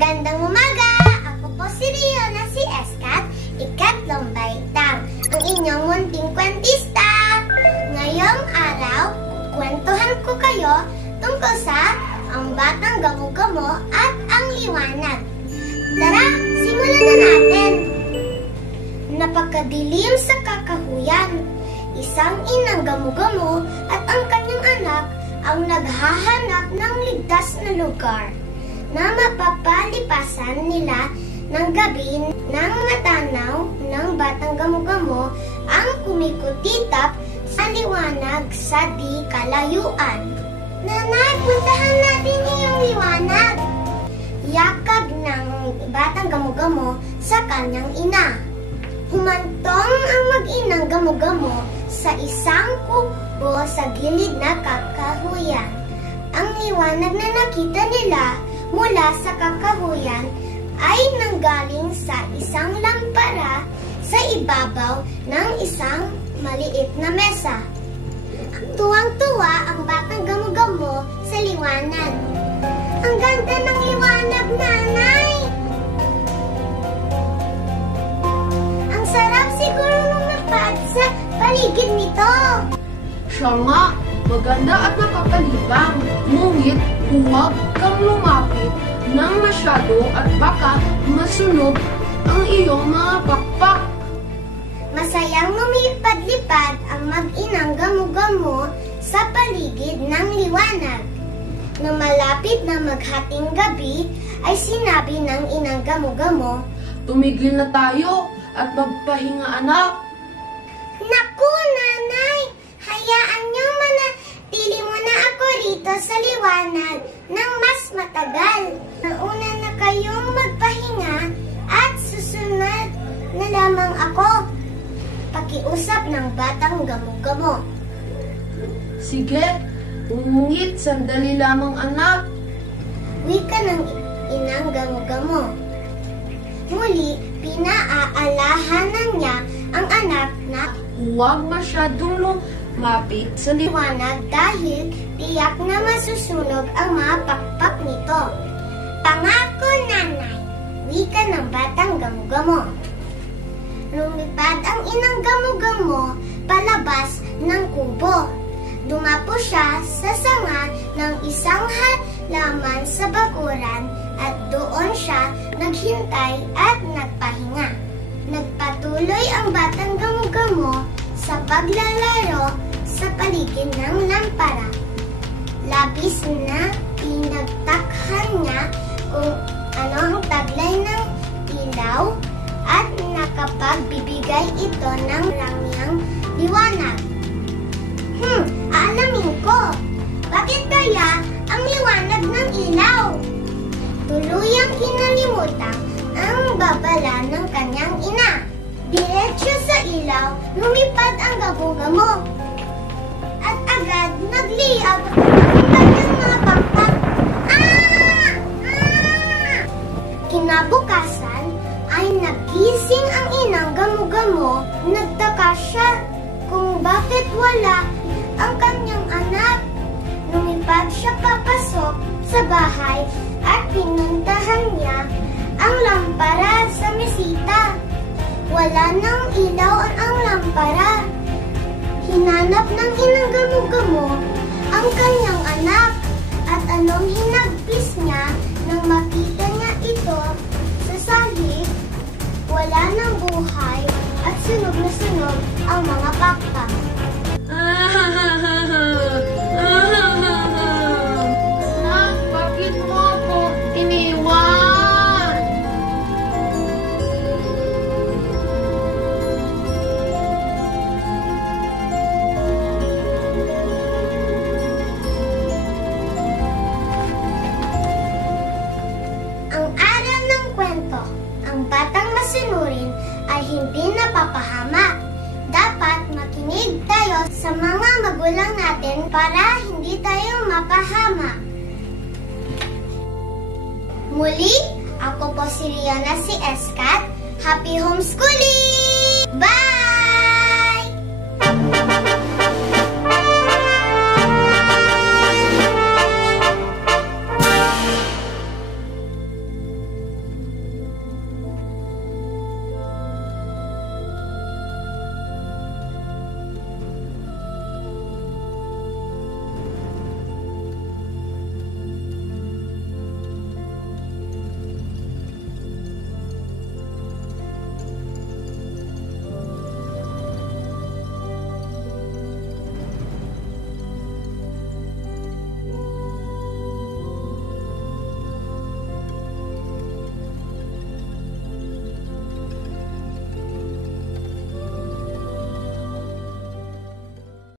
Magandang umaga! Ako po si Rio na si Eskat, ikatlong baitang, ang inyong munting kwentista. Ngayong araw, kwentuhan ko kayo tungkol sa ang batang gamo-gamo at ang liwanag. Tara, simulan na natin! Napakadilim sa kakahuyan. Isang inang gamo-gamo at ang kanyang anak ang naghahanap ng ligtas na lugar na mapapalipasan nila ng gabi nang matanaw ng batang gamo-gamo ang kumikutitap sa liwanag sa di kalayuan. Nanay, puntahan natin yung liwanag! Yakag ng batang gamo-gamo sa kanyang ina. Humantong ang mag-inang gamo-gamo sa isang kubo sa gilid na kakahuyan. Ang liwanag na nakita nila mula sa kakahuyan ay nanggaling sa isang lampara sa ibabaw ng isang maliit na mesa. Tuwang-tuwa ang batang gamo-gamo sa liwanag. Ang ganda ng liwanag, nanay! Ang sarap siguro lumapad sa paligid nito. Siya nga, maganda at nakakalibang. Ngunit huwag kang lumapit ng masyado at baka masunog ang iyong mga pakpak. Masayang lumipad-lipad ang mag-inang gamo-gamo sa paligid ng liwanag. Nang malapit na maghating gabi, ay sinabi ng inang gamo-gamo, "Tumigil na tayo at magpahinga, anak." "Naku, nanay! Hayaan niyo manatili muna ako rito sa liwanag ng mas matagal. Nauna na kayong magpahinga at susunod na lamang ako." Pakiusap ng batang gamo-gamo. "Sige, ngunit sandali lamang, anak." Wika ng inang gamo-gamo. Muli, pinaaalahanan niya ang anak na huwag masyadong lumapit sa liwanag dahil tiyak na masusunog ang mga pakpak nito. "Pangako, nanay," wika ng batang gamo-gamo. Lumipad ang inang gamo-gamo palabas ng kubo. Dumapo siya sa sanga ng isang halaman sa bakuran at doon siya naghintay at nagpahinga. Nagpatuloy ang batang gamo-gamo sa paglalaro sa paligid ng lampara. Labis na pinagtakhan niya kung ano ang taglay ng ilaw at nakapagbibigay ito ng rangyang liwanag. Aalamin ko, bakit kaya ang liwanag ng ilaw? Tuluyang kinalimutan ang babala ng kanyang ina. Diretso sa ilaw, lumipad ang gamo-gamo. At agad nagliyab ang kanyang mga pakpak. Kinabukasan ay nagising ang inang gamo-gamo. Nagtaka siya kung bakit wala ang kanyang anak. Lumipad siya papasok sa bahay at pinuntahan niya ang lampara sa mesita. Wala nang ilaw ang lampara. Hinanap ng inang gamo-gamo ang kanyang anak at anong hinagpis niya nang makita niya ito sa sahig. Wala nang buhay at sunog na sunog ang mga pakpak. "Anak, bakit mo ako iniwan?" Ang aral ng kwento, ang batang masunurin ay hindi napapahamak. Dapat makinig tayo sa mga magulang natin para hindi tayo mapahamak. Muli, ako po si Riona si Eskat. Happy homeschooling! Bye!